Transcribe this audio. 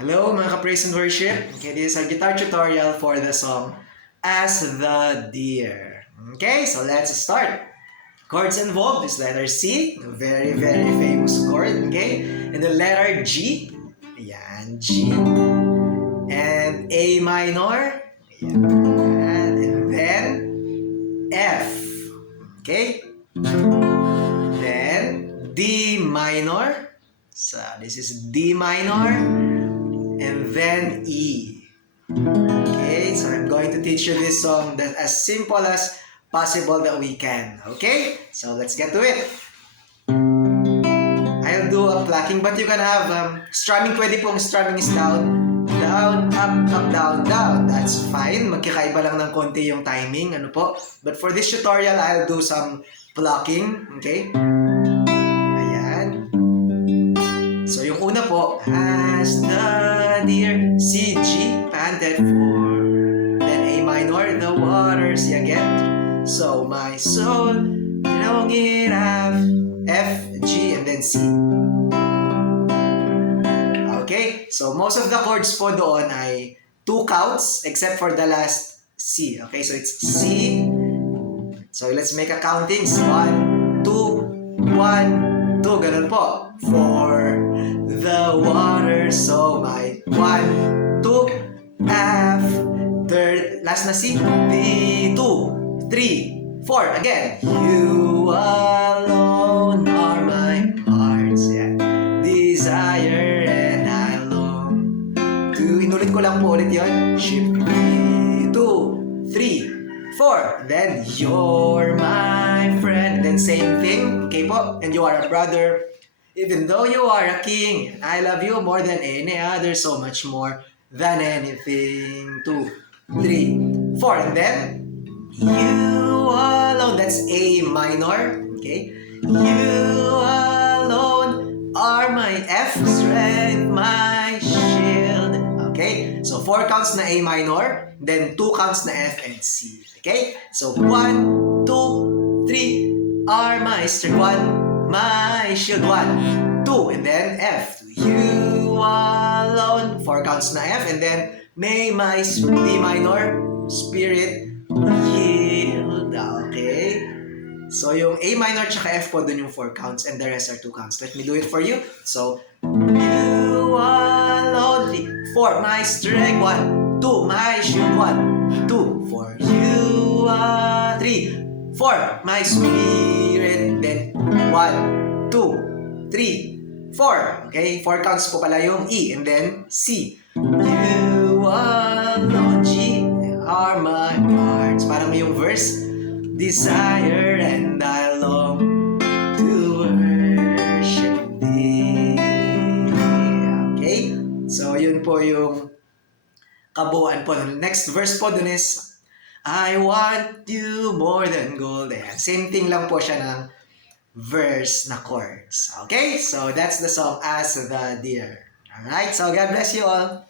Hello mga ka-praise and worship. Okay, this is our guitar tutorial for the song As the Deer. Okay, so let's start. Chords involved is letter C, a very famous chord, okay? And the letter G, ayan, G. And A minor, ayan. And then F, okay? Then D minor, so this is D minor. And then E. Okay, so I'm going to teach you this song that as simple as possible that we can. Okay, so let's get to it. I'll do a plucking, but you can have strumming. Pwede pong strumming is down, down, up, down, down. That's fine. Magkakaiba lang ng konti yung timing. Ano po? But for this tutorial, I'll do some plucking. Okay? Ayan. So yung una po, as the deer, C, G, panted for. Then A minor, the water, C again. So my soul, longing F, G, and then C. Okay, so most of the chords po doon ay 2 counts except for the last C. Okay, so it's C. So let's make a counting. 1, 2, 1, 2, ganun po. For the water, so my 1, 2, F, third, last na C, D, 2, 3, 4, again. You alone are my heart's desire and I long to, inulit ko lang po ulit yun. Shift 3, 2, 3, 4, then you're my friend, then same thing, okay po, and you are a brother. Even though you are a king, I love you more than any other, so much more than anything. 2, 3, 4, and then you alone. That's A minor. Okay, you alone are my F strength, my shield. Okay, so 4 counts na A minor, then 2 counts na F and C. Okay, so 1, 2, 3 are my strength. 1, my shield, 1, 2, and then F. You alone, 4 counts na F, and then may my D minor spirit yield. Okay? So yung A minor tsaka F po, dun yung 4 counts, and the rest are 2 counts. Let me do it for you. So, you alone, 3, 4, my strength, 1, 2, my shield, 1, 2, for you, 3, 4, my spirit, then 1, 2, 3, 4. Okay? 4 counts po pala yung E. And then C. You alone, G, are my hearts. Parang yung verse. Desire and I long to worship thee. Okay? So, yun po yung kabuuan po. Next verse po dun is I want you more than gold. Ayan. Same thing lang po siya ng verse na chords. Okay? So, that's the song As the Deer. Alright? So, God bless you all.